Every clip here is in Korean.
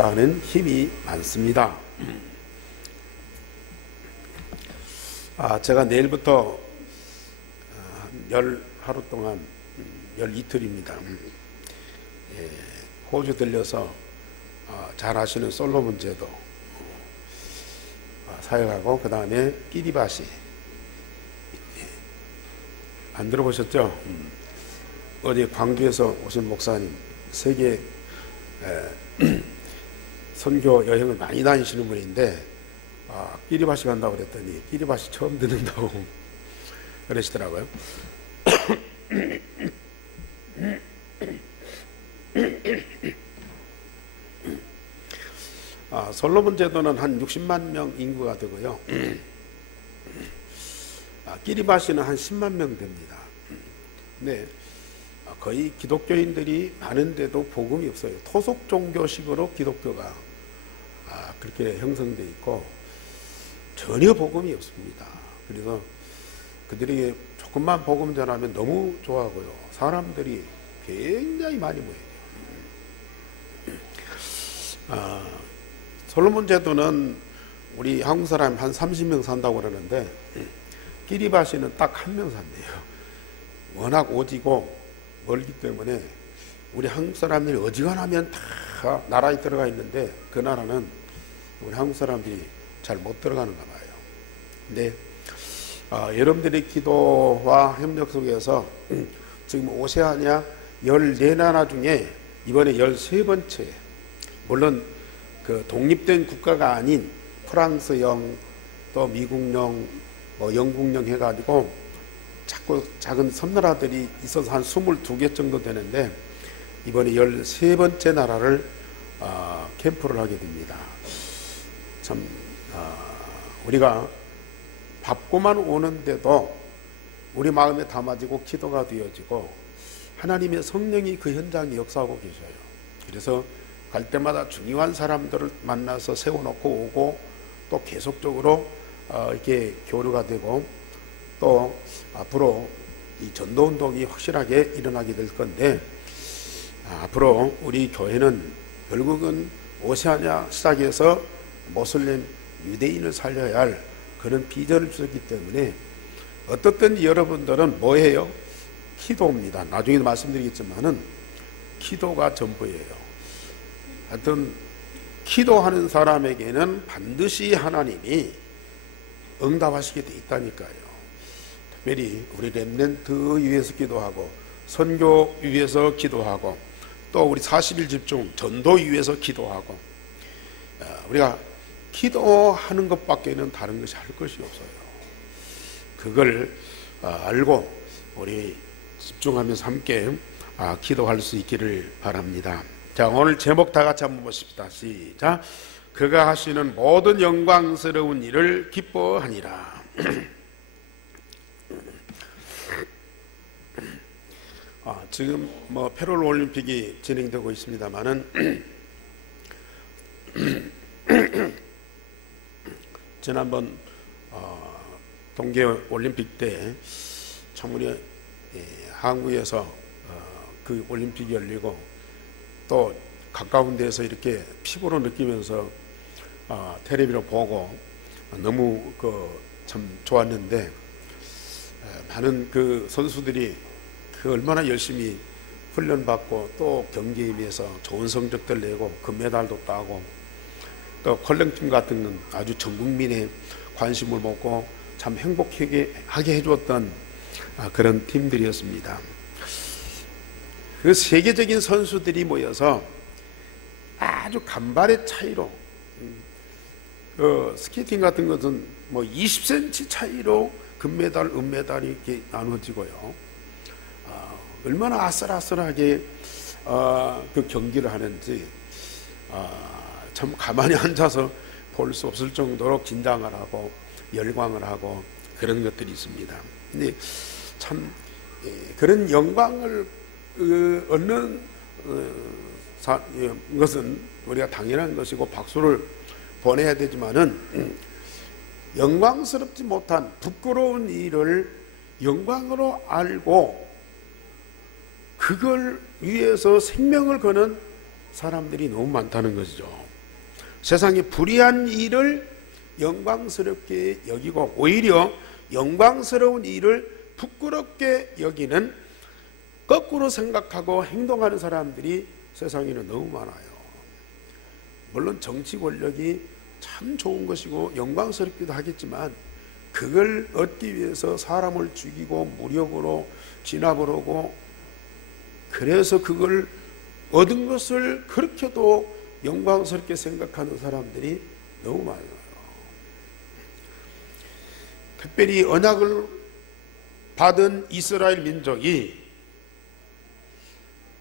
하는 힘이 많습니다. 제가 내일부터 하루 동안 12일입니다. 호주 들려서 잘 아시는 솔로몬 제도 사역하고, 그 다음에 끼리바시 안 들어보셨죠? 어제 광주에서 오신 목사님 세계 선교 여행을 많이 다니시는 분인데 끼리바시 간다고 그랬더니 끼리바시 처음 듣는다고 그러시더라고요. 솔로몬 제도는 한 60만 명 인구가 되고요. 끼리바시는 한 10만 명 됩니다. 네, 거의 기독교인들이 많은데도 복음이 없어요. 토속 종교식으로 기독교가 그렇게 형성되어 있고 전혀 복음이 없습니다. 그래서 그들에게 조금만 복음 전하면 너무 좋아하고요. 사람들이 굉장히 많이 모여요. 솔로몬 제도는 우리 한국 사람 한 30명 산다고 그러는데 끼리바시는 딱 1명 산대요. 워낙 오지고 멀기 때문에 우리 한국 사람들이 어지간하면 다 나라에 들어가 있는데 그 나라는 우리 한국 사람들이 잘 못 들어가는가 봐요. 근데 여러분들의 기도와 협력 속에서 지금 오세아니아 14나라 중에 이번에 13번째, 물론 그 독립된 국가가 아닌 프랑스령, 또 미국령, 영국령 해가지고 자꾸 작은 섬나라들이 있어서 한 22개 정도 되는데 이번에 13번째 나라를 캠프를 하게 됩니다. 참 우리가 밟고만 오는데도 우리 마음에 담아지고 기도가 되어지고 하나님의 성령이 그 현장에 역사하고 계셔요. 그래서 갈 때마다 중요한 사람들을 만나서 세워놓고 오고 또 계속적으로 이렇게 교류가 되고 또 앞으로 이 전도운동이 확실하게 일어나게 될 건데 앞으로 우리 교회는 결국은 오세아니아 시작해서 모슬림, 유대인을 살려야 할 그런 비전을 주셨기 때문에 어떻든 여러분들은 뭐예요? 기도입니다. 나중에도 말씀드리겠지만은 기도가 전부예요. 하여튼 기도하는 사람에게는 반드시 하나님이 응답하시게 돼 있다니까요. 특별히 우리 렘넌트 위해서 기도하고 선교 위해서 기도하고 또 우리 40일 집중 전도 위해서 기도하고 우리가 기도하는 것밖에는 다른 것이 할 것이 없어요. 그걸 알고 우리 집중하면서 함께 기도할 수 있기를 바랍니다. 자, 오늘 제목 다 같이 한번 보십시다. 시작. 그가 하시는 모든 영광스러운 일을 기뻐하니라. 지금 패럴 올림픽이 진행되고 있습니다만은 지난번 동계 올림픽 때 참 우리 한국에서 그 올림픽이 열리고 또 가까운 데서 이렇게 피부로 느끼면서 텔레비로 보고 너무 참 좋았는데 많은 그 선수들이 그 얼마나 열심히 훈련받고 또 경기에 임해서 좋은 성적들 내고 금메달도 따고 또 컬링팀 같은 건 아주 전 국민의 관심을 먹고 참 행복하게 해주었던 그런 팀들이었습니다. 그 세계적인 선수들이 모여서 아주 간발의 차이로 스케이팅 같은 것은 20cm 차이로 금메달, 은메달이 이렇게 나눠지고요. 얼마나 아슬아슬하게 그 경기를 하는지 참 가만히 앉아서 볼 수 없을 정도로 긴장을 하고 열광을 하고 그런 것들이 있습니다. 근데 참 그런 영광을 얻는 것은 우리가 당연한 것이고 박수를 보내야 되지만은 영광스럽지 못한 부끄러운 일을 영광으로 알고 그걸 위해서 생명을 거는 사람들이 너무 많다는 것이죠. 세상의 불의한 일을 영광스럽게 여기고 오히려 영광스러운 일을 부끄럽게 여기는 거꾸로 생각하고 행동하는 사람들이 세상에는 너무 많아요. 물론 정치 권력이 참 좋은 것이고 영광스럽기도 하겠지만 그걸 얻기 위해서 사람을 죽이고 무력으로 진압을 하고 그래서 그걸 얻은 것을 그렇게도 영광스럽게 생각하는 사람들이 너무 많아요. 특별히 언약을 받은 이스라엘 민족이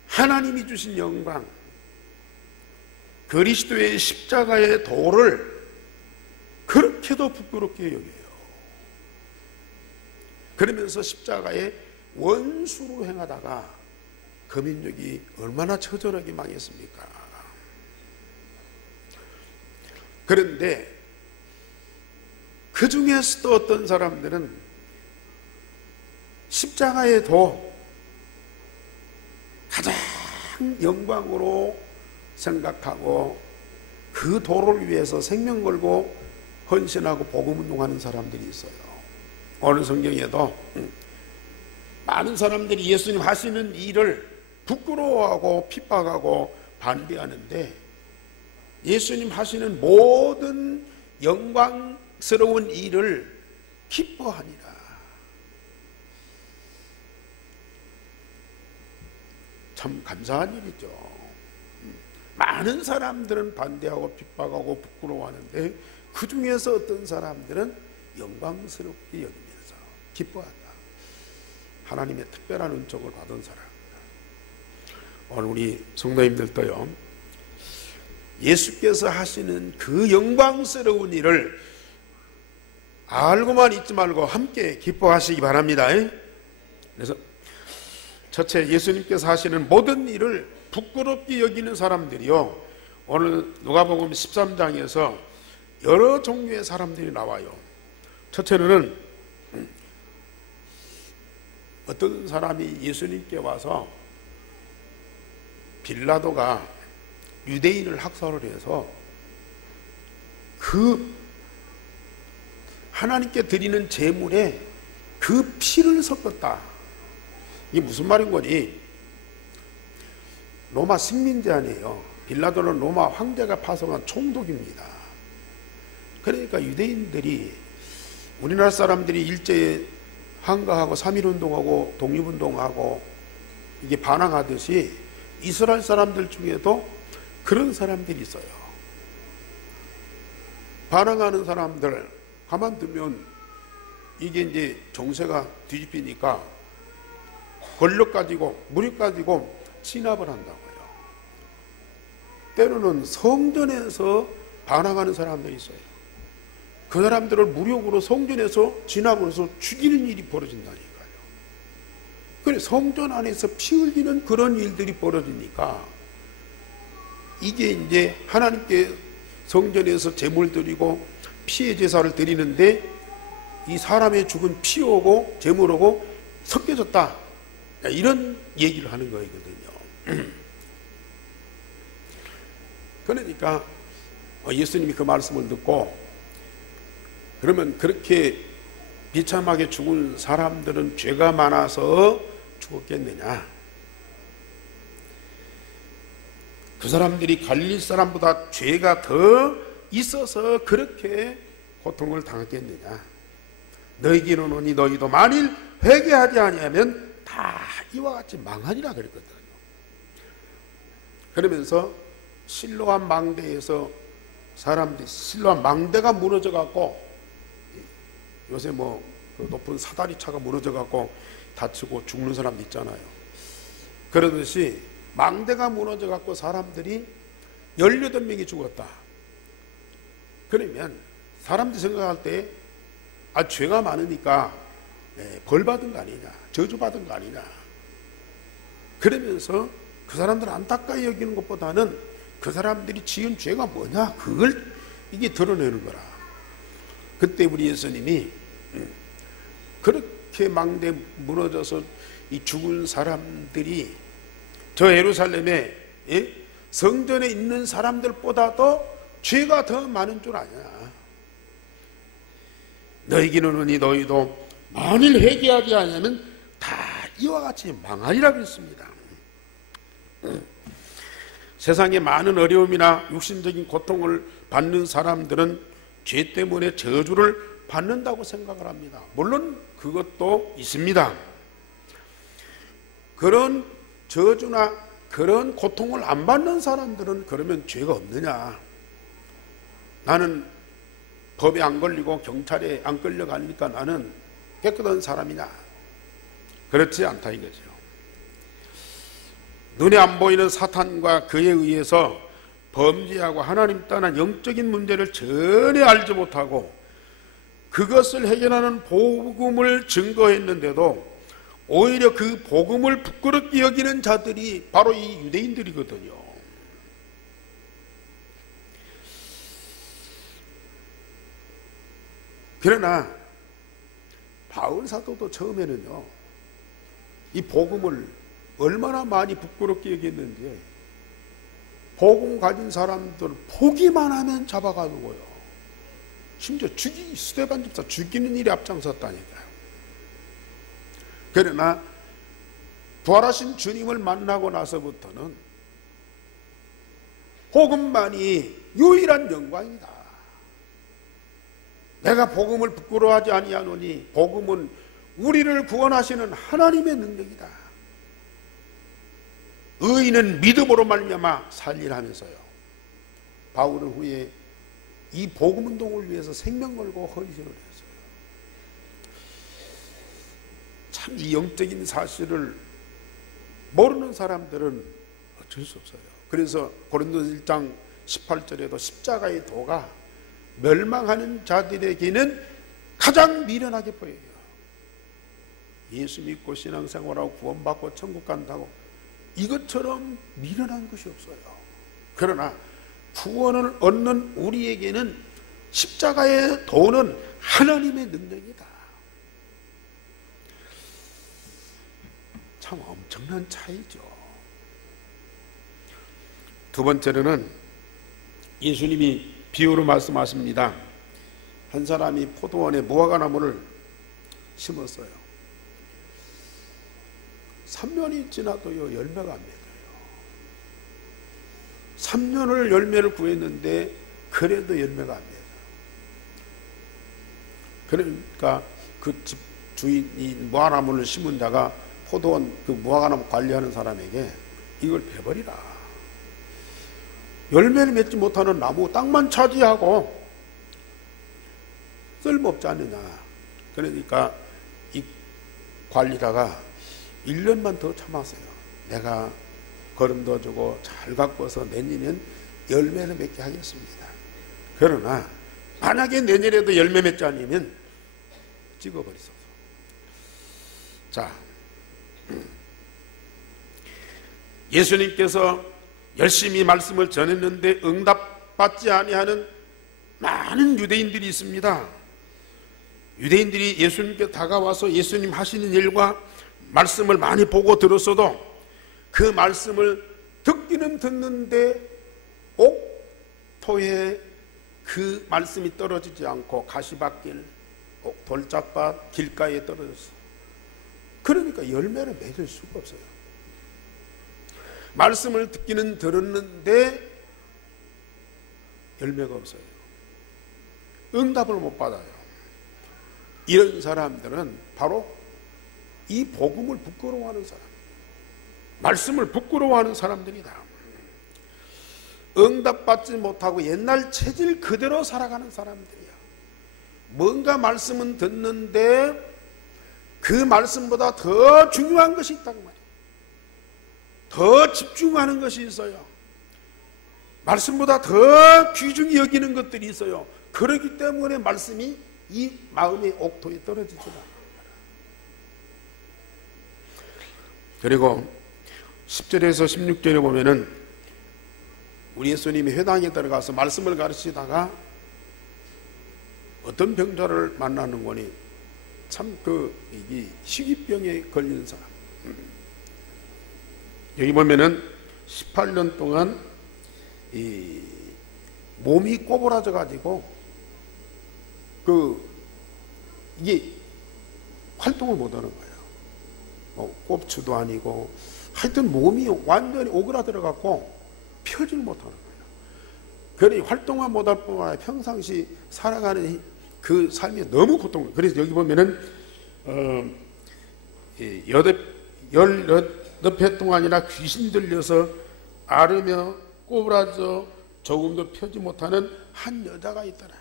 하나님이 주신 영광, 그리스도의 십자가의 도를 그렇게도 부끄럽게 여겨요. 그러면서 십자가의 원수로 행하다가 그 민족이 얼마나 처절하게 망했습니까? 그런데 그 중에서도 어떤 사람들은 십자가의 도 가장 영광으로 생각하고 그 도를 위해서 생명 걸고 헌신하고 복음운동하는 사람들이 있어요. 오늘 성경에도 많은 사람들이 예수님 하시는 일을 부끄러워하고 핍박하고 반대하는데 예수님 하시는 모든 영광스러운 일을 기뻐하니라. 참 감사한 일이죠. 많은 사람들은 반대하고 핍박하고 부끄러워하는데 그 중에서 어떤 사람들은 영광스럽게 여기면서 기뻐한다. 하나님의 특별한 은총을 받은 사람입니다. 오늘 우리 성도님들도요, 예수께서 하시는 그 영광스러운 일을 알고만 있지 말고 함께 기뻐하시기 바랍니다. 그래서 첫째, 예수님께서 하시는 모든 일을 부끄럽게 여기는 사람들이요, 오늘 누가복음 13장에서 여러 종류의 사람들이 나와요. 첫째는 어떤 사람이 예수님께 와서 빌라도가 유대인을 학살을 해서 그 하나님께 드리는 제물에 그 피를 섞었다. 이게 무슨 말인 거니? 로마 식민지 아니에요. 빌라도는 로마 황제가 파송한 총독입니다. 그러니까 유대인들이 우리나라 사람들이 일제에 항거하고 3.1운동하고 독립운동하고 이게 반항하듯이 이스라엘 사람들 중에도 그런 사람들이 있어요. 반항하는 사람들 가만두면 이게 이제 정세가 뒤집히니까 권력 가지고 무력 가지고 진압을 한다고요. 때로는 성전에서 반항하는 사람들이 있어요. 그 사람들을 무력으로 성전에서 진압을 해서 죽이는 일이 벌어진다니까요. 그래, 성전 안에서 피 흘리는 그런 일들이 벌어지니까 이게 이제 하나님께 성전에서 제물 드리고 피의 제사를 드리는데 이 사람의 죽은 피하고 제물하고 섞여졌다, 이런 얘기를 하는 거거든요. 그러니까 예수님이 그 말씀을 듣고, 그러면 그렇게 비참하게 죽은 사람들은 죄가 많아서 죽었겠느냐? 그 사람들이 갈릴 사람보다 죄가 더 있어서 그렇게 고통을 당했겠느냐? 너희에게 이르노니 너희도 만일 회개하지 아니하면 다 이와 같이 망하리라 그랬거든요. 그러면서 실로암 망대에서 사람들이, 실로암 망대가 무너져 갖고 요새 뭐 그 높은 사다리차가 무너져 갖고 다치고 죽는 사람도 있잖아요. 그러듯이 망대가 무너져 갖고 사람들이 18명이 죽었다. 그러면 사람들이 생각할 때 죄가 많으니까 벌 받은 거 아니냐, 저주 받은 거 아니냐. 그러면서 그 사람들을 안타까이 여기는 것보다는 그 사람들이 지은 죄가 뭐냐, 그걸 이게 드러내는 거라. 그때 우리 예수님이 그렇게 망대 무너져서 이 죽은 사람들이 저 예루살렘에 성전에 있는 사람들보다도 죄가 더 많은 줄 아냐. 너희기는 오니 너희도 만일 회개하지 않으면 다 이와 같이 망하리라 그랬습니다. 세상에 많은 어려움이나 육신적인 고통을 받는 사람들은 죄 때문에 저주를 받는다고 생각을 합니다. 물론 그것도 있습니다. 그런 저주나 그런 고통을 안 받는 사람들은 그러면 죄가 없느냐? 나는 법에 안 걸리고 경찰에 안 끌려가니까 나는 깨끗한 사람이냐? 그렇지 않다 이거죠. 눈에 안 보이는 사탄과 그에 의해서 범죄하고 하나님 떠난 영적인 문제를 전혀 알지 못하고 그것을 해결하는 복음을 증거했는데도 오히려 그 복음을 부끄럽게 여기는 자들이 바로 이 유대인들이거든요. 그러나 바울 사도도 처음에는요, 이 복음을 얼마나 많이 부끄럽게 여겼는지, 복음 가진 사람들 포기만 하면 잡아가고요, 심지어 스데반 집사 죽이는 일에 앞장섰다니까요. 그러나 부활하신 주님을 만나고 나서부터는 복음만이 유일한 영광이다. 내가 복음을 부끄러워하지 아니하노니 복음은 우리를 구원하시는 하나님의 능력이다. 의인은 믿음으로 말미암아 살리라 하면서요, 바울은 후에 이 복음 운동을 위해서 생명 걸고 헌신을 했어요. 참 이 영적인 사실을 모르는 사람들은 어쩔 수 없어요. 그래서 고린도서 1장 18절에도 십자가의 도가 멸망하는 자들에게는 가장 미련하게 보여요. 예수 믿고 신앙생활하고 구원받고 천국 간다고 이것처럼 미련한 것이 없어요. 그러나 구원을 얻는 우리에게는 십자가의 도는 하나님의 능력이다. 참 엄청난 차이죠. 두 번째로는 예수님이 비유로 말씀하십니다. 한 사람이 포도원에 무화과나무를 심었어요. 3년이 지나도요 열매가 안 맺어요. 3년을 열매를 구했는데 그래도 열매가 안 맺어요. 그러니까 그 집 주인이 무화과나무를 심은 자가 포도원 그 무화과나무 관리하는 사람에게 이걸 베버리라. 열매를 맺지 못하는 나무 땅만 차지하고 쓸모없지 않느냐. 그러니까 이 관리자가 1년만 더 참았어요. 내가 거름둬주고 잘 가꿔서 내년엔 열매를 맺게 하겠습니다. 그러나 만약에 내년에도 열매 맺지 않으면 찍어버리소서. 자, 예수님께서 열심히 말씀을 전했는데 응답받지 아니하는 많은 유대인들이 있습니다. 유대인들이 예수님께 다가와서 예수님 하시는 일과 말씀을 많이 보고 들었어도 그 말씀을 듣기는 듣는데 옥토에 그 말씀이 떨어지지 않고 가시밭길, 돌짝밭, 길가에 떨어졌어. 그러니까 열매를 맺을 수가 없어요. 말씀을 듣기는 들었는데 열매가 없어요. 응답을 못 받아요. 이런 사람들은 바로 이 복음을 부끄러워하는 사람, 말씀을 부끄러워하는 사람들이다. 응답받지 못하고 옛날 체질 그대로 살아가는 사람들이야. 뭔가 말씀은 듣는데 그 말씀보다 더 중요한 것이 있다고 말이에요. 더 집중하는 것이 있어요. 말씀보다 더 귀중히 여기는 것들이 있어요. 그렇기 때문에 말씀이 이 마음의 옥토에 떨어지지 않아요. 그리고 10절에서 16절에 보면은 우리 예수님이 회당에 들어가서 말씀을 가르치다가 어떤 병자를 만나는 거니, 참 이 희귀병에 걸리는 사람. 여기 보면은 18년 동안 이 몸이 꼬부라져 가지고 이게 활동을 못 하는 거예요. 꼽추도 아니고 하여튼 몸이 완전히 오그라들어 갖고 펴질 못하는 거예요. 그러니 활동만 못할 뿐만 아니라 평상시 살아가는 그 삶이 너무 고통을. 그래서 여기 보면은 18회 동안이나 귀신 들려서 앓으며 꼬부라져 조금도 펴지 못하는 한 여자가 있더라.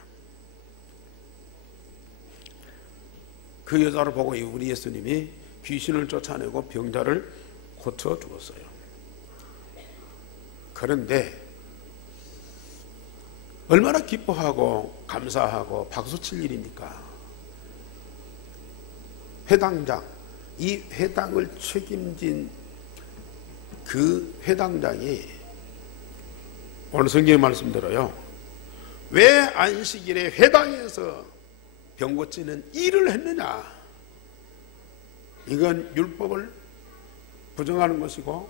그 여자를 보고 우리 예수님이 귀신을 쫓아내고 병자를 고쳐 주었어요. 그런데 얼마나 기뻐하고 감사하고 박수칠 일입니까? 회당장, 이 회당을 책임진 그 회당장이 오늘 성경의 말씀대로요, 왜 안식일에 회당에서 병 고치는 일을 했느냐? 이건 율법을 부정하는 것이고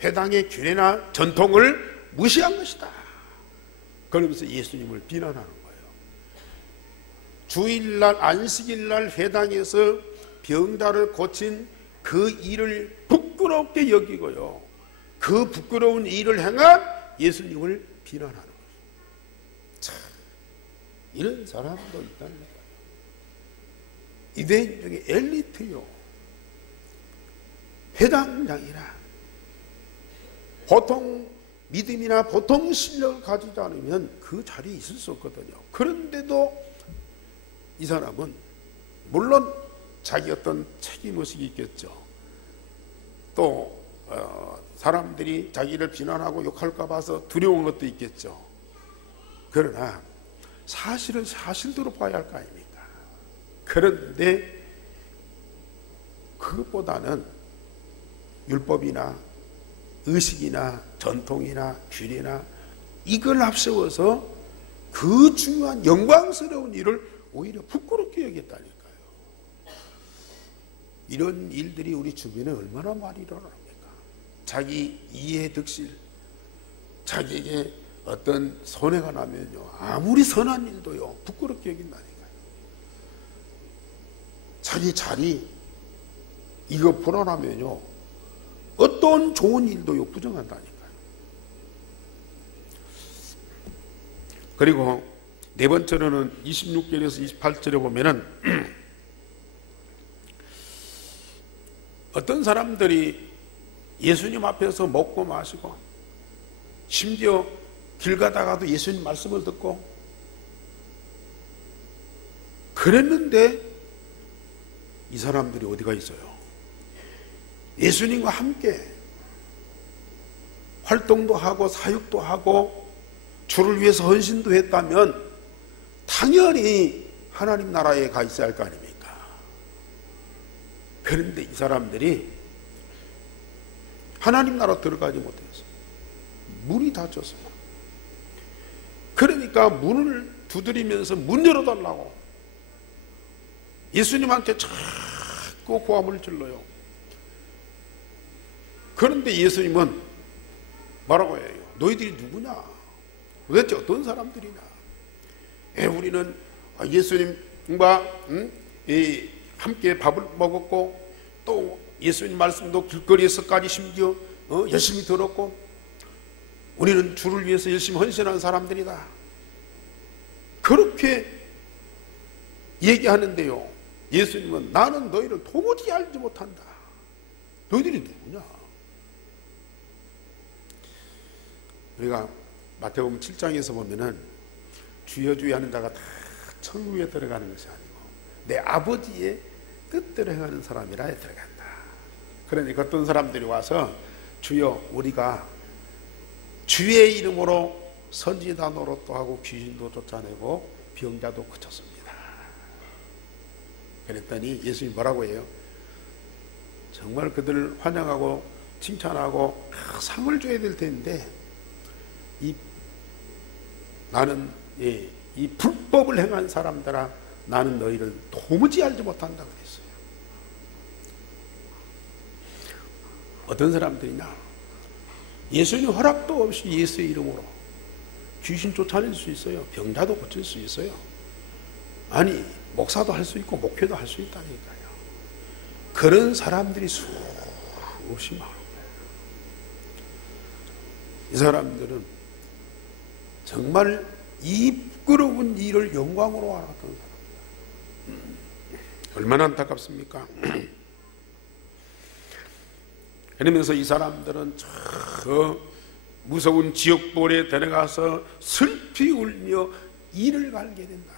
회당의 규례나 전통을 무시한 것이다. 그러면서 예수님을 비난하는 거예요. 주일날 안식일날 회당에서 병자를 고친 그 일을 부끄럽게 여기고요, 그 부끄러운 일을 행한 예수님을 비난하는 거예요. 참, 이런 사람도 있다는 거예요. 유대인 중에 엘리트요, 회당장이라 보통 믿음이나 보통 실력을 가지지 않으면 그 자리에 있을 수 없거든요. 그런데도 이 사람은 물론 자기 어떤 책임의식이 있겠죠. 또 사람들이 자기를 비난하고 욕할까 봐서 두려운 것도 있겠죠. 그러나 사실은 사실대로 봐야 할 거 아닙니까? 그런데 그것보다는 율법이나 의식이나 전통이나 규례나 이걸 앞세워서 그 중요한 영광스러운 일을 오히려 부끄럽게 여겼다니까요. 이런 일들이 우리 주변에 얼마나 많이 일어납니까? 자기 이해 득실, 자기에게 어떤 손해가 나면요, 아무리 선한 일도요 부끄럽게 여긴다니까요. 자기 자리 이거 불안하면요 어떤 좋은 일도요 부정한다니까요. 그리고 네 번째로는 26절에서 28절에 보면은 어떤 사람들이 예수님 앞에서 먹고 마시고 심지어 길 가다가도 예수님 말씀을 듣고 그랬는데 이 사람들이 어디가 있어요? 예수님과 함께 활동도 하고 사역도 하고 주를 위해서 헌신도 했다면 당연히 하나님 나라에 가 있어야 할 거 아닙니까? 그런데 이 사람들이 하나님 나라 들어가지 못했어요. 문이 닫혔어요. 그러니까 문을 두드리면서 문 열어달라고 예수님한테 자꾸 고함을 질러요. 그런데 예수님은 뭐라고 해요? 너희들이 누구냐? 도대체 어떤 사람들이냐? 우리는 예수님과 함께 밥을 먹었고 또 예수님 말씀도 길거리에서까지 심지어 열심히 들었고 우리는 주를 위해서 열심히 헌신하는 사람들이다. 그렇게 얘기하는데요, 예수님은 나는 너희를 도무지 알지 못한다. 너희들이 누구냐? 우리가 마태복음 7장에서 보면은 주여 주여 하는 자가 다 천국에 들어가는 것이 아니고 내 아버지의 뜻대로 행하는 사람이라 들어간다. 그러니까 어떤 사람들이 와서 주여 우리가 주의 이름으로 선지자 노릇도 하고 귀신도 쫓아내고 병자도 고쳤습니다. 그랬더니 예수님이 뭐라고 해요? 정말 그들을 환영하고 칭찬하고 상을 줘야 될 텐데 나는 이 불법을 행한 사람들아 나는 너희를 도무지 알지 못한다 그랬어요. 어떤 사람들이냐? 예수님 허락도 없이 예수의 이름으로 귀신 쫓아낼 수 있어요. 병자도 고칠 수 있어요. 아니, 목사도 할 수 있고 목회도 할 수 있다니까요. 그런 사람들이 수없이 많은 거예요. 이 사람들은 정말 이 부끄러운 일을 영광으로 알았던 사람입니다. 얼마나 안타깝습니까? 그러면서 이 사람들은 저 무서운 지옥불에 들어가서 슬피 울며 이를 갈게 된다.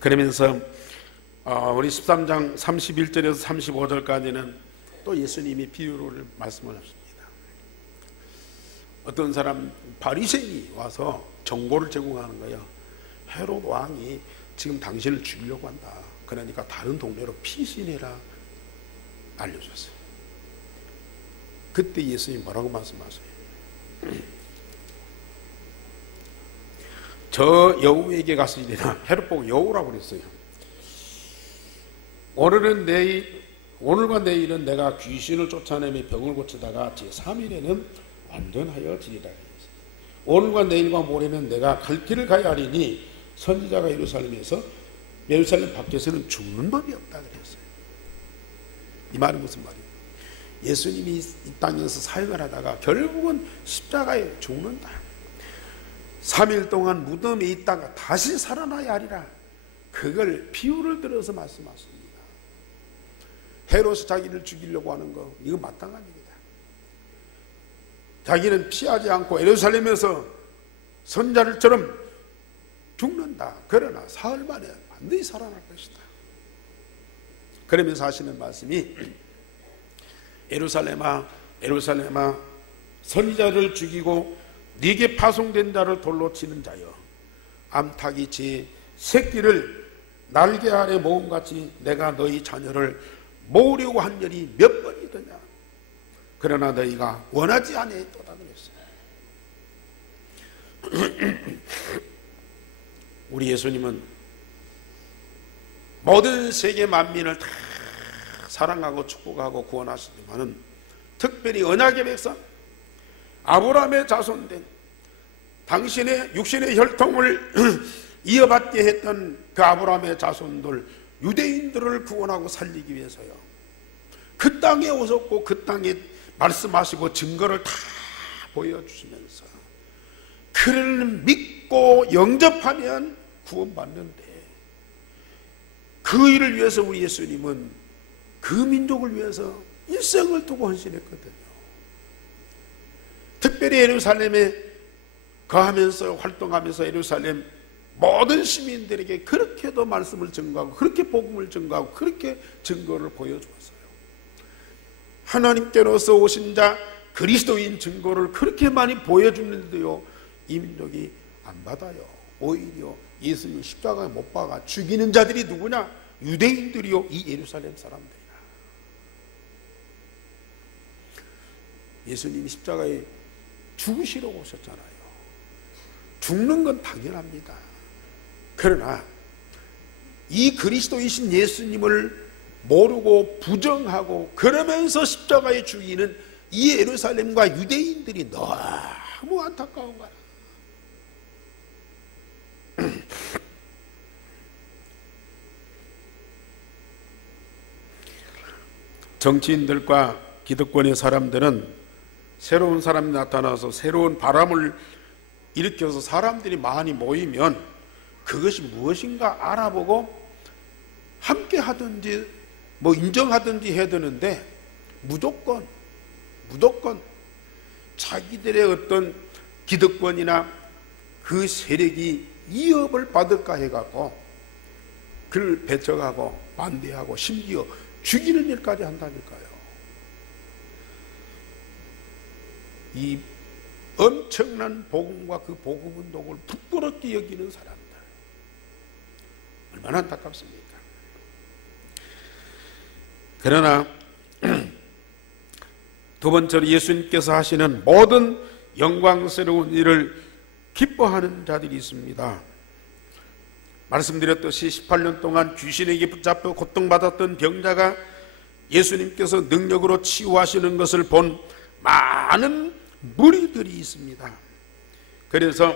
그러면서 우리 13장 31절에서 35절까지는 또 예수님이 비유를 말씀하셨습니다. 어떤 사람 바리새인이 와서 정보를 제공하는 거예요. 헤롯 왕이 지금 당신을 죽이려고 한다. 그러니까 다른 동네로 피신해라 알려줬어요. 그때 예수님이 뭐라고 말씀하세요? 저 여우에게 가서 이르라. 헤롯 보고 여우라고 그랬어요. 오늘과 내일은 내가 귀신을 쫓아내며 병을 고치다가 제3일에는 완전하여 지리라. 오늘과 내일과 모레는 내가 갈 길을 가야 하리니 선지자가 예루살렘 밖에서는 죽는 법이 없다 그랬어요. 이 말은 무슨 말이에요? 예수님이 이 땅에서 사역을 하다가 결국은 십자가에 죽는다. 3일 동안 무덤에 있다가 다시 살아나야 하리라. 그걸 비유를 들어서 말씀하십니다. 헤롯이 자기를 죽이려고 하는 거, 이거 마땅한 일이다. 자기는 피하지 않고 예루살렘에서 선자들처럼 죽는다. 그러나 사흘 만에 반드시 살아날 것이다. 그러면서 하시는 말씀이 예루살렘아 선지자를 죽이고 네게 파송된 자를 돌로 치는 자여, 암탉이 제 새끼를 날개 아래 모음같이 내가 너희 자녀를 모으려고 한 일이 몇 번이더냐. 그러나 너희가 원하지 아니했도다 그랬어요. 우리 예수님은 모든 세계 만민을 다 사랑하고 축복하고 구원하시지만은 특별히 언약의 백성 아브라함의 자손된 당신의 육신의 혈통을 이어받게 했던 그 아브라함의 자손들 유대인들을 구원하고 살리기 위해서요. 그 땅에 오셨고 그 땅에 말씀하시고 증거를 다 보여주시면서 그를 믿고 영접하면 구원받는데, 그 일을 위해서 우리 예수님은 그 민족을 위해서 일생을 두고 헌신했거든요. 특별히 예루살렘에 거하면서 활동하면서 예루살렘 모든 시민들에게 그렇게도 말씀을 증거하고 그렇게 복음을 증거하고 그렇게 증거를 보여주었어요. 하나님께로서 오신 자 그리스도인 증거를 그렇게 많이 보여주는데요, 이 민족이 안 받아요. 오히려 예수님 십자가에 못 박아 죽이는 자들이 누구냐? 유대인들이요, 이 예루살렘 사람들이라. 예수님이 십자가에 죽으시려고 오셨잖아요. 죽는 건 당연합니다. 그러나 이 그리스도이신 예수님을 모르고 부정하고 그러면서 십자가에 죽이는 이 예루살렘과 유대인들이 너무 안타까운 거야. 정치인들과 기득권의 사람들은 새로운 사람이 나타나서 새로운 바람을 일으켜서 사람들이 많이 모이면 그것이 무엇인가 알아보고 함께 하든지 뭐 인정하든지 해야 되는데, 무조건 자기들의 어떤 기득권이나 그 세력이 위협을 받을까 해갖고 그를 배척하고 반대하고 심지어 죽이는 일까지 한다니까요. 이 엄청난 복음과 그 복음 운동을 부끄럽게 여기는 사람들, 얼마나 안타깝습니까? 그러나 두 번째로 예수님께서 하시는 모든 영광스러운 일을 기뻐하는 자들이 있습니다. 말씀드렸듯이 18년 동안 귀신에게 붙잡혀 고통받았던 병자가 예수님께서 능력으로 치유하시는 것을 본 많은 무리들이 있습니다. 그래서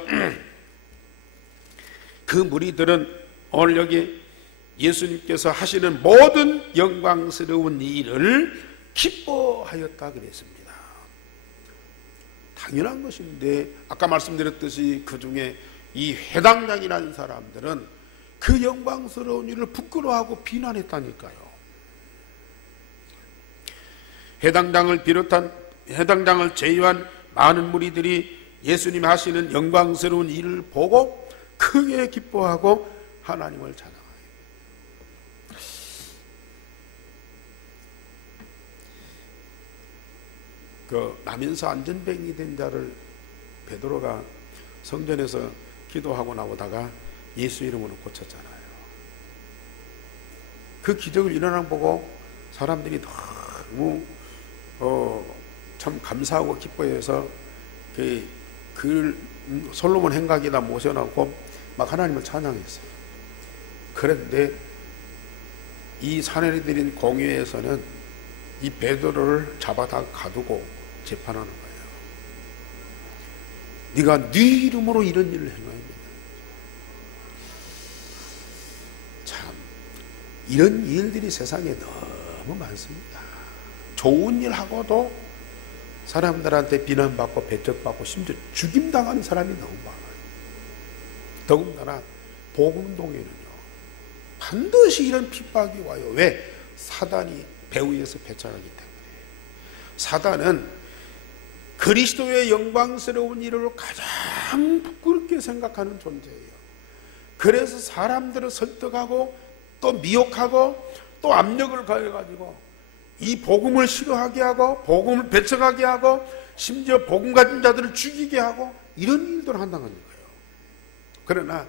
그 무리들은 오늘 여기 예수님께서 하시는 모든 영광스러운 일을 기뻐하였다 그랬습니다. 당연한 것인데 아까 말씀드렸듯이 그 중에 이 회당장이라는 사람들은 그 영광스러운 일을 부끄러워하고 비난했다니까요. 해당장을 제외한 많은 무리들이 예수님이 하시는 영광스러운 일을 보고 크게 기뻐하고 하나님을 찬양하여. 나면서 안전뱅이 된 자를 베드로가 성전에서 기도하고 나오다가 예수 이름으로 고쳤잖아요. 그 기적을 일어난 보고 사람들이 너무 참 감사하고 기뻐해서 그 솔로몬 행각에다 모셔놓고 막 하나님을 찬양했어요. 그런데 이 사내들인 공회에서는 이 베드로를 잡아다 가두고 재판하는 거예요. 네가 네 이름으로 이런 일을 행하였느냐. 참 이런 일들이 세상에 너무 많습니다. 좋은 일 하고도 사람들한테 비난받고 배척받고 심지어 죽임당하는 사람이 너무 많아요. 더군다나 복음운동에는요 반드시 이런 핍박이 와요. 왜? 사단이 배후에서 배척하기 때문에. 사단은 그리스도의 영광스러운 일을 가장 부끄럽게 생각하는 존재예요. 그래서 사람들을 설득하고 또 미혹하고 또 압력을 가해가지고 이 복음을 싫어하게 하고 복음을 배척하게 하고 심지어 복음 가진 자들을 죽이게 하고 이런 일들을 한다는 거예요. 그러나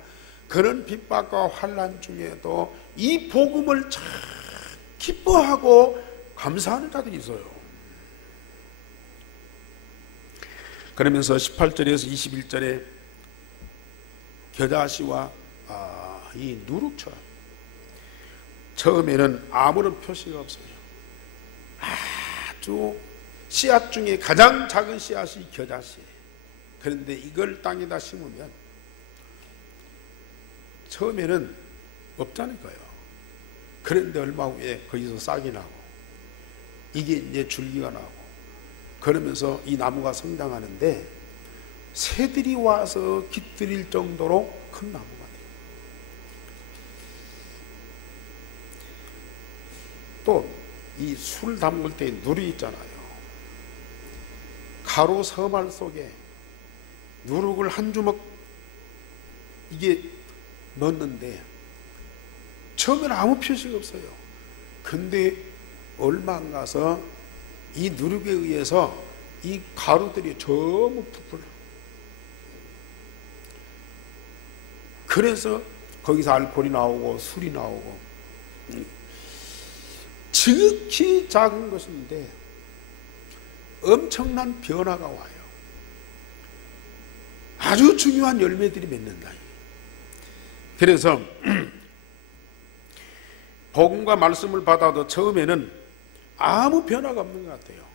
그런 핍박과 환난 중에도 이 복음을 참 기뻐하고 감사하는 자들이 있어요. 그러면서 18절에서 21절에 겨자씨와 이 누룩처럼 처음에는 아무런 표시가 없어요. 아주 씨앗 중에 가장 작은 씨앗이 겨자씨예요. 그런데 이걸 땅에다 심으면 처음에는 없다니까요. 그런데 얼마 후에 거기서 싹이 나고 이게 이제 줄기가 나고 그러면서 이 나무가 성장하는데 새들이 와서 깃들일 정도로 큰 나무가 돼요. 또 이 술 담글 때 누리 있잖아요. 가루 서말 속에 누룩을 한 주먹 이게 넣었는데 처음에는 아무 표시가 없어요. 근데 얼마 안 가서 이 누룩에 의해서 이 가루들이 전부 부풀어. 그래서 거기서 알코올이 나오고 술이 나오고 지극히 작은 것인데 엄청난 변화가 와요. 아주 중요한 열매들이 맺는다. 그래서 복음과 말씀을 받아도 처음에는 아무 변화가 없는 것 같아요.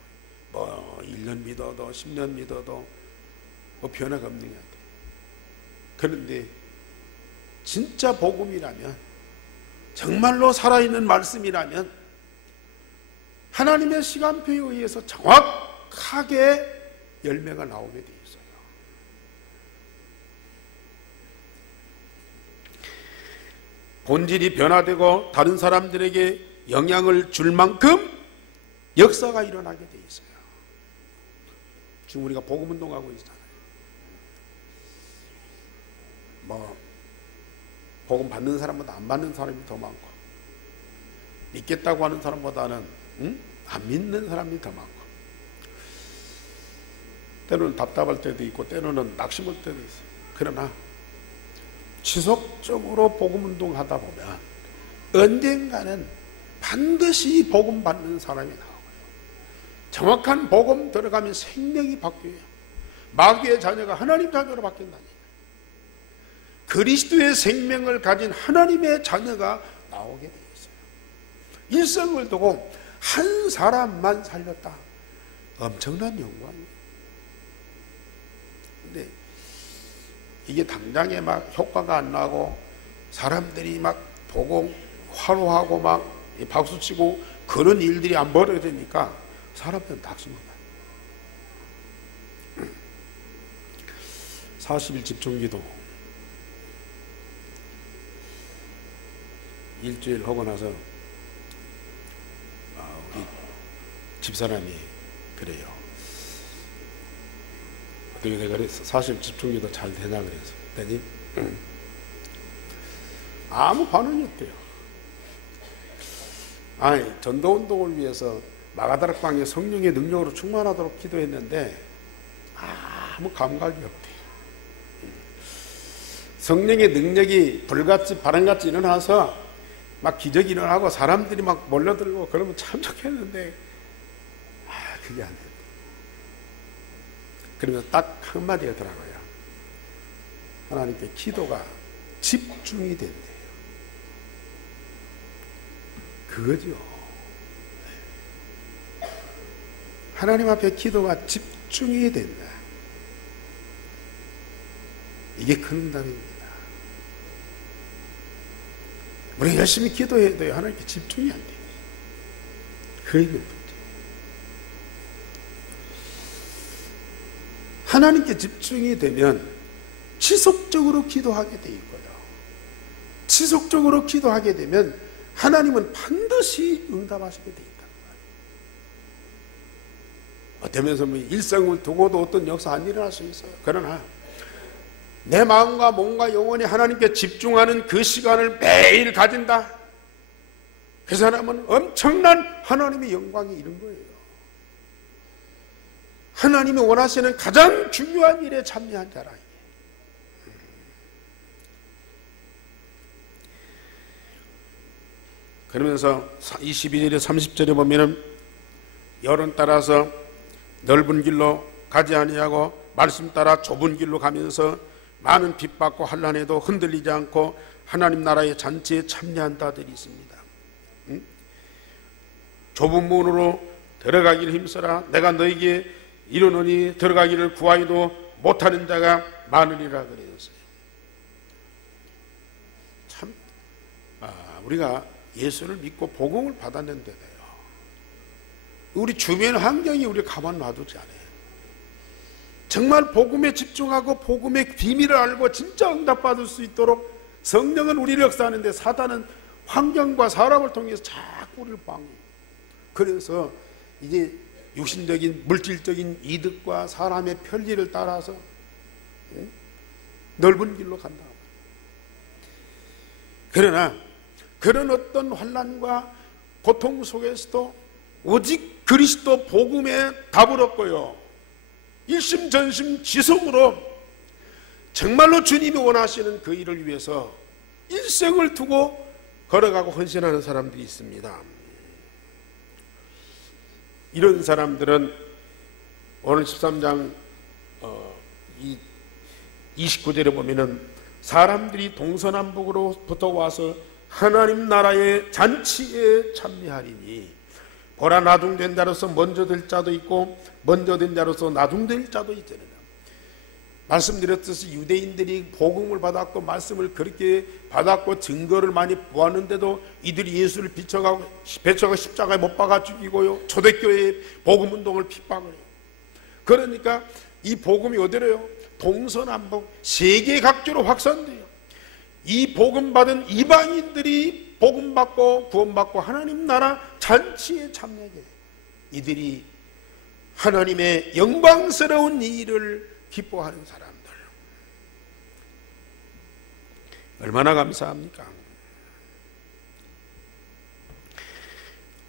뭐 1년 믿어도 10년 믿어도 뭐 변화가 없는 것 같아요. 그런데 진짜 복음이라면 정말로 살아있는 말씀이라면 하나님의 시간표에 의해서 정확하게 열매가 나오게 돼 있어요. 본질이 변화되고 다른 사람들에게 영향을 줄 만큼 역사가 일어나게 돼 있어요. 지금 우리가 복음운동하고 있잖아요. 뭐 복음 받는 사람보다 안 받는 사람이 더 많고 믿겠다고 하는 사람보다는 안 믿는 사람이 더 많고 때로는 답답할 때도 있고 때로는 낙심할 때도 있어요. 그러나 지속적으로 복음운동을 하다 보면 언젠가는 반드시 복음 받는 사람이 나오고요. 정확한 복음 들어가면 생명이 바뀌어요. 마귀의 자녀가 하나님 자녀로 바뀐다니까. 그리스도의 생명을 가진 하나님의 자녀가 나오게 되어 있어요. 일생을 두고 한 사람만 살렸다. 엄청난 영광이에요. 근데 이게 당장에 막 효과가 안 나고 사람들이 막 보고 화로하고 막 박수치고 그런 일들이 안 벌어지니까 사람들은 낙심합니다. 40일 집중기도 일주일 하고 나서 우리 집사람이 그래요. 어떻게 내가 그래서 40일 집중기도 잘 되냐 그래서 그랬더니 아무 반응이 없대요. 아니, 전도운동을 위해서 마가다락방에 성령의 능력으로 충만하도록 기도했는데 아무 감각이 없대요. 성령의 능력이 불같이 바람같이 일어나서 막 기적이 일어나고 사람들이 막 몰려들고 그러면 참 좋겠는데 그게 안 된다. 그러면서 딱 한마디 하더라고요. 하나님께 기도가 집중이 된대요. 그거죠. 하나님 앞에 기도가 집중이 된다. 이게 큰 응답입니다. 우리가 열심히 기도해도 하나님께 집중이 안 돼요. 그 있는 문제. 하나님께 집중이 되면 지속적으로 기도하게 돼 있고요. 지속적으로 기도하게 되면 하나님은 반드시 응답하시게 돼 있다. 어쩌면서 뭐 일생을 두고도 어떤 역사 안 일어날 수 있어요. 그러나 내 마음과 몸과 영혼이 하나님께 집중하는 그 시간을 매일 가진다. 그 사람은 엄청난 하나님의 영광이 이런 거예요. 하나님이 원하시는 가장 중요한 일에 참여한 자라. 그러면서 21절에 30절에 보면은 여론 따라서 넓은 길로 가지 아니하고 말씀 따라 좁은 길로 가면서 많은 핍박과 환난에도 흔들리지 않고 하나님 나라의 잔치에 참여한 자들이 있습니다. 좁은 문으로 들어가기를 힘써라. 내가 너에게 이르노니 들어가기를 구하여도 못하는 자가 많으리라 그랬어요. 참 우리가 예수를 믿고 복음을 받았는데도요, 우리 주변 환경이 우리 가만 놔두지 않아요. 정말 복음에 집중하고 복음의 비밀을 알고 진짜 응답받을 수 있도록 성령은 우리를 역사하는데 사단은 환경과 사람을 통해서 자꾸 우리를 방해해요. 그래서 이제 육신적인 물질적인 이득과 사람의 편리를 따라서 넓은 길로 간다. 그러나 그런 어떤 환난과 고통 속에서도 오직 그리스도 복음에 답을 얻고요, 일심전심 지성으로 정말로 주님이 원하시는 그 일을 위해서 일생을 두고 걸어가고 헌신하는 사람들이 있습니다. 이런 사람들은 오늘 13장 29절에 보면은 사람들이 동서남북으로부터 와서 하나님 나라의 잔치에 참여하리니 보라, 나중된 자로서 먼저 될 자도 있고 먼저 된 자로서 나중될 자도 있잖아요. 말씀드렸듯이 유대인들이 복음을 받았고 말씀을 그렇게 받았고 증거를 많이 보았는데도 이들이 예수를 배척하고 십자가에 못 박아 죽이고요, 초대교회의 복음운동을 핍박을 해요. 그러니까 이 복음이 어디래요? 동서남북 세계 각지로 확산돼요. 이 복음 받은 이방인들이 복음 받고 구원받고 하나님 나라 잔치에 참여하게 돼요. 이들이 하나님의 영광스러운 이 일을 기뻐하는 사람들, 얼마나 감사합니까?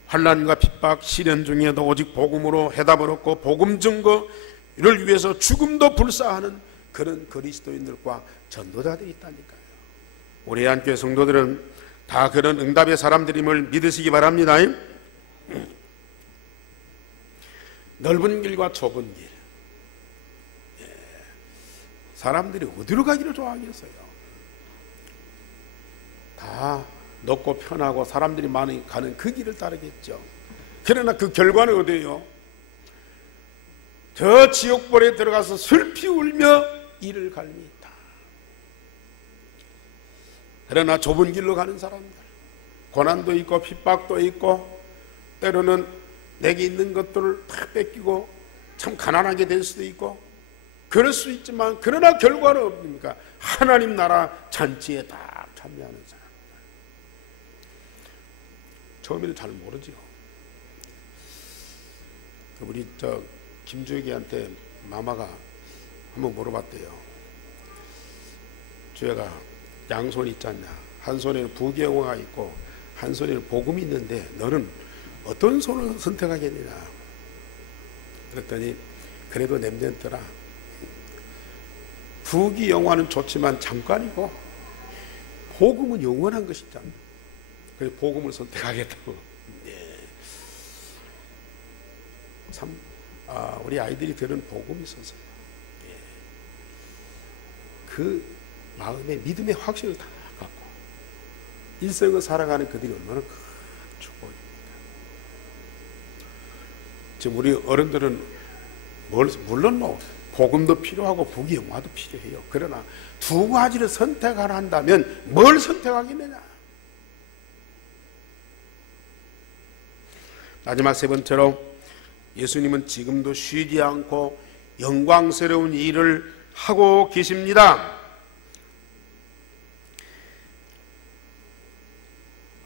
환난과 핍박, 시련 중에도 오직 복음으로 해답을 얻고 복음 증거를 위해서 죽음도 불사하는 그런 그리스도인들과 전도자들이 있다니까요. 우리 한교회 성도들은 다 그런 응답의 사람들임을 믿으시기 바랍니다. 넓은 길과 좁은 길, 사람들이 어디로 가기를 좋아하겠어요? 다 높고 편하고 사람들이 많이 가는 그 길을 따르겠죠. 그러나 그 결과는 어디예요? 저 지옥불에 들어가서 슬피 울며 이를 갈미 있다. 그러나 좁은 길로 가는 사람들, 고난도 있고 핍박도 있고 때로는 내게 있는 것들을 다 뺏기고 참 가난하게 될 수도 있고 그럴 수 있지만, 그러나 결과는 없습니까? 하나님 나라 잔치에 다 참여하는 사람들. 처음에는 잘 모르죠. 우리 김주혁이한테 마마가 한번 물어봤대요. 주혁아, 양손 있지 않냐? 한 손에는 부귀영화가 있고 한 손에는 복음이 있는데 너는 어떤 손을 선택하겠느냐? 그랬더니 그래도 냄새더라. 부귀영화는 좋지만 잠깐이고 복음은 영원한 것이잖아. 그래서 복음을 선택하겠다고. 네. 참 우리 아이들이 들은 복음이 있어서요. 네. 그 마음에 믿음의 확신을 다 갖고 일생을 살아가는 그들이 얼마나 큰 축복입니까? 지금 우리 어른들은 물론 뭐 복음도 필요하고 부귀영화도 필요해요. 그러나 두 가지를 선택하라 한다면 뭘 선택하겠느냐? 마지막 세 번째로, 예수님은 지금도 쉬지 않고 영광스러운 일을 하고 계십니다.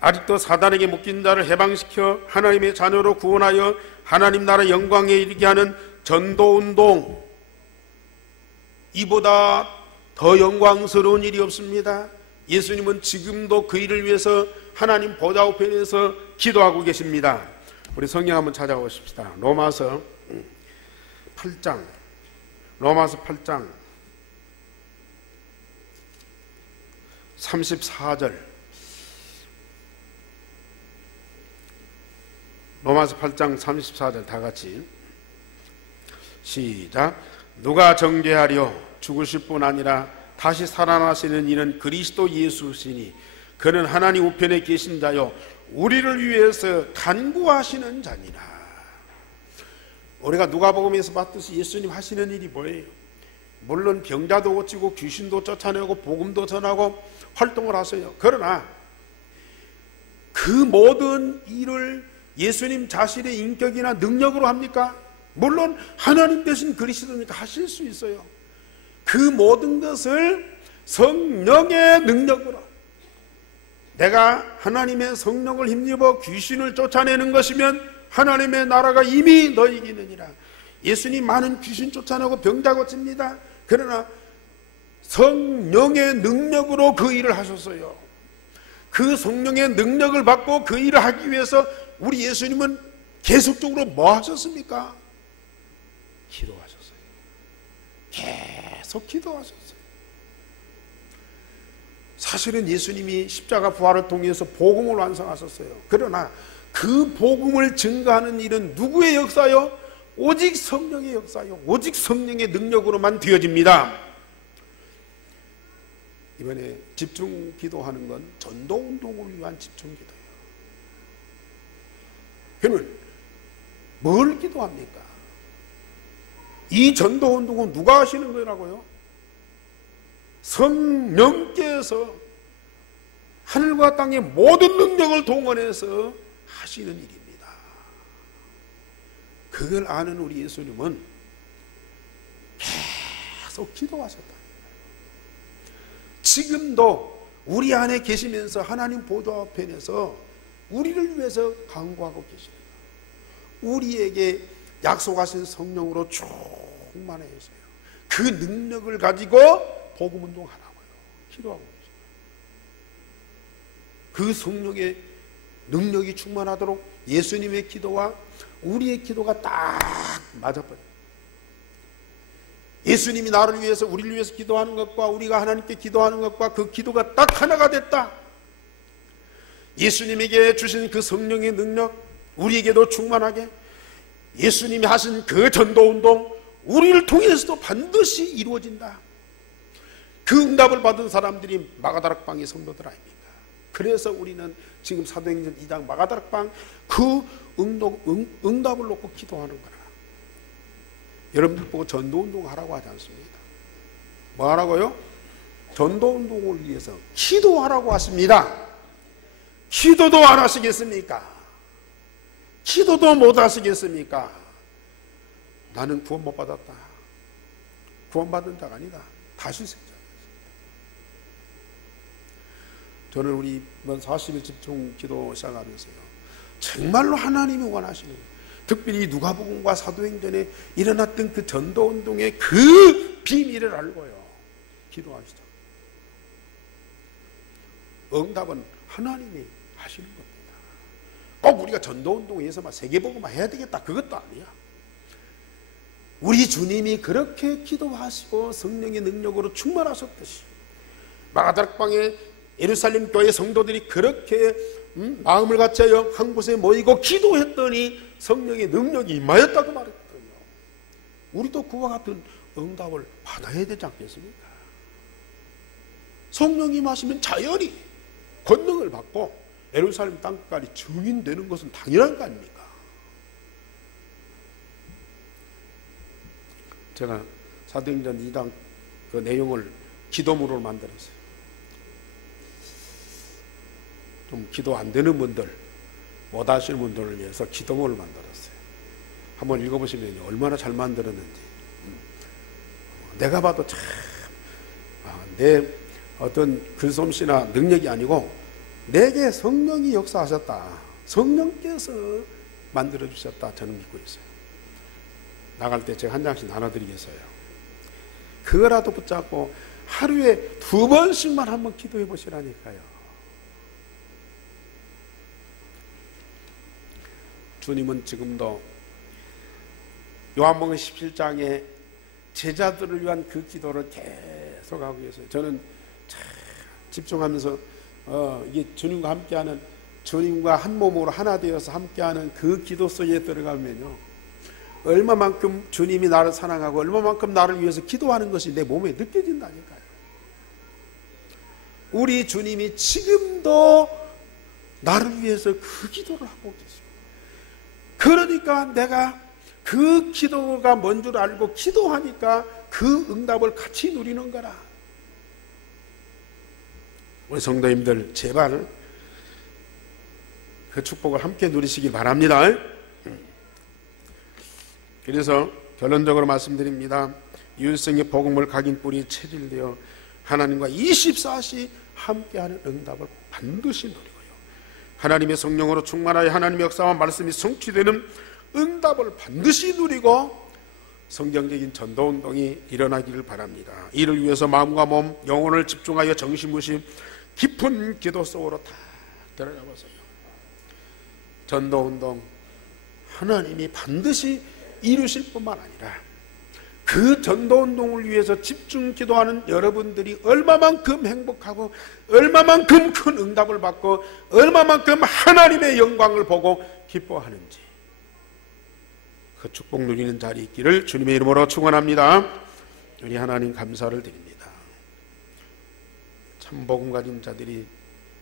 아직도 사단에게 묶인 자를 해방시켜 하나님의 자녀로 구원하여 하나님 나라 영광에 이르게 하는 전도운동, 이보다 더 영광스러운 일이 없습니다. 예수님은 지금도 그 일을 위해서 하나님 보좌 우편에서 기도하고 계십니다. 우리 성경 한번 찾아보십시다. 로마서 8장 34절. 로마서 8장 34절 다 같이 시작. 누가 정죄하려? 죽으실 뿐 아니라 다시 살아나시는 이는 그리스도 예수시니 그는 하나님 우편에 계신 자요 우리를 위해서 간구하시는 자니라. 우리가 누가복음에서 봤듯이 예수님 하시는 일이 뭐예요? 물론 병자도 고치고 귀신도 쫓아내고 복음도 전하고 활동을 하세요. 그러나 그 모든 일을 예수님 자신의 인격이나 능력으로 합니까? 물론 하나님 되신 그리스도니까 하실 수 있어요. 그 모든 것을 성령의 능력으로, 내가 하나님의 성령을 힘입어 귀신을 쫓아내는 것이면 하나님의 나라가 이미 너희에게 있느니라. 예수님 많은 귀신 쫓아내고 병자 고칩니다. 그러나 성령의 능력으로 그 일을 하셨어요. 그 성령의 능력을 받고 그 일을 하기 위해서 우리 예수님은 계속적으로 뭐 하셨습니까? 기도하셨어요. 계속 기도하셨어요. 사실은 예수님이 십자가 부활을 통해서 복음을 완성하셨어요. 그러나 그 복음을 증거하는 일은 누구의 역사요? 오직 성령의 역사요. 오직 성령의 능력으로만 되어집니다. 이번에 집중 기도하는 건 전도운동을 위한 집중 기도예요. 그러면 뭘 기도합니까? 이 전도운동은 누가 하시는 거라고요? 성령께서 하늘과 땅의 모든 능력을 동원해서 하시는 일입니다. 그걸 아는 우리 예수님은 계속 기도하셨다. 지금도 우리 안에 계시면서 하나님 보좌 편에서 우리를 위해서 간구하고 계십니다. 우리에게 약속하신 성령으로 충만해 주세요. 그 능력을 가지고 복음 운동하라고요. 기도하고 계십니다. 그 성령의 능력이 충만하도록 예수님의 기도와 우리의 기도가 딱 맞아버려요. 예수님이 나를 위해서 우리를 위해서 기도하는 것과 우리가 하나님께 기도하는 것과 그 기도가 딱 하나가 됐다. 예수님에게 주신 그 성령의 능력 우리에게도 충만하게 예수님이 하신 그 전도운동 우리를 통해서도 반드시 이루어진다. 그 응답을 받은 사람들이 마가다락방의 성도들 아닙니까? 그래서 우리는 지금 사도행전 2장 마가다락방 그 응답을 놓고 기도하는 거라. 여러분들 보고 전도운동 하라고 하지 않습니다. 뭐 하라고요? 전도운동을 위해서 기도하라고 하십니다. 기도도 안 하시겠습니까? 기도도 못 하시겠습니까? 나는 구원 못 받았다. 구원받은 자가 아니다. 다시 생자. 저는 우리 이번 40일 집중 기도 시작하면서요, 정말로 하나님이 원하시는, 특별히 누가복음과 사도행전에 일어났던 그 전도운동의 그 비밀을 알고요, 기도하시죠. 응답은 하나님이 하시는 겁니다. 꼭 우리가 전도운동에서만 세계복음만 해야 되겠다, 그것도 아니야. 우리 주님이 그렇게 기도하시고 성령의 능력으로 충만하셨듯이 마가다락방에 예루살렘 교회 성도들이 그렇게 마음을 같이하여 한 곳에 모이고 기도했더니 성령의 능력이 임하였다고 말했거든요. 우리도 그와 같은 응답을 받아야 되지 않겠습니까? 성령이 임하시면 자연히 권능을 받고 예루살렘 땅까지 증인되는 것은 당연한 거 아닙니까? 제가 사도행전 2장 그 내용을 기도문으로 만들었어요. 좀 기도 안 되는 분들, 못 하시는 분들을 위해서 기도문을 만들었어요. 한번 읽어보시면 얼마나 잘 만들었는지. 내가 봐도 참, 내 어떤 글솜씨나 능력이 아니고 내게 성령이 역사하셨다, 성령께서 만들어주셨다, 저는 믿고 있어요. 나갈 때 제가 한 장씩 나눠드리겠어요. 그거라도 붙잡고 하루에 2번씩만 한번 기도해 보시라니까요. 주님은 지금도 요한복음 17장에 제자들을 위한 그 기도를 계속하고 계세요. 저는 참 집중하면서 이게 주님과 함께하는, 주님과 한 몸으로 하나 되어서 함께하는 그 기도 속에 들어가면요, 얼마만큼 주님이 나를 사랑하고 얼마만큼 나를 위해서 기도하는 것이 내 몸에 느껴진다니까요. 우리 주님이 지금도 나를 위해서 그 기도를 하고 계십니다. 그러니까 내가 그 기도가 뭔 줄 알고 기도하니까 그 응답을 같이 누리는 거라. 우리 성도님들 제발 그 축복을 함께 누리시기 바랍니다. 그래서 결론적으로 말씀드립니다. 유일성의 복음을 각인 뿌리 체질되어 하나님과 24시 함께하는 응답을 반드시 누리고요, 하나님의 성령으로 충만하여 하나님의 역사와 말씀이 성취되는 응답을 반드시 누리고 성경적인 전도운동이 일어나기를 바랍니다. 이를 위해서 마음과 몸, 영혼을 집중하여 정신무시 깊은 기도 속으로 다 들어가 보세요. 전도운동 하나님이 반드시 이루실 뿐만 아니라 그 전도운동을 위해서 집중 기도하는 여러분들이 얼마만큼 행복하고 얼마만큼 큰 응답을 받고 얼마만큼 하나님의 영광을 보고 기뻐하는지 그 축복 누리는 자리 있기를 주님의 이름으로 축원합니다. 우리 하나님 감사를 드립니다. 참 복음 가진 자들이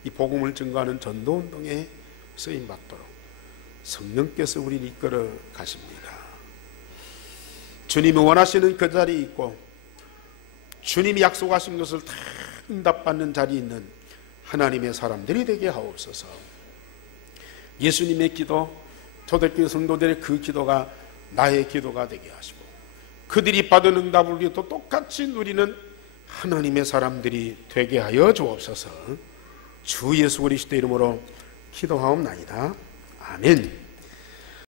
이 복음을 증거하는 전도운동에 쓰임받도록 성령께서 우리를 이끌어 가십니다. 주님이 원하시는 그 자리에 있고 주님이 약속하신 것을 다 응답받는 자리에 있는 하나님의 사람들이 되게 하옵소서. 예수님의 기도, 초대교회 성도들의 그 기도가 나의 기도가 되게 하시고 그들이 받은 응답을 우리도 똑같이 누리는 하나님의 사람들이 되게 하여 주옵소서. 주 예수 그리스도 이름으로 기도하옵나이다. 아멘.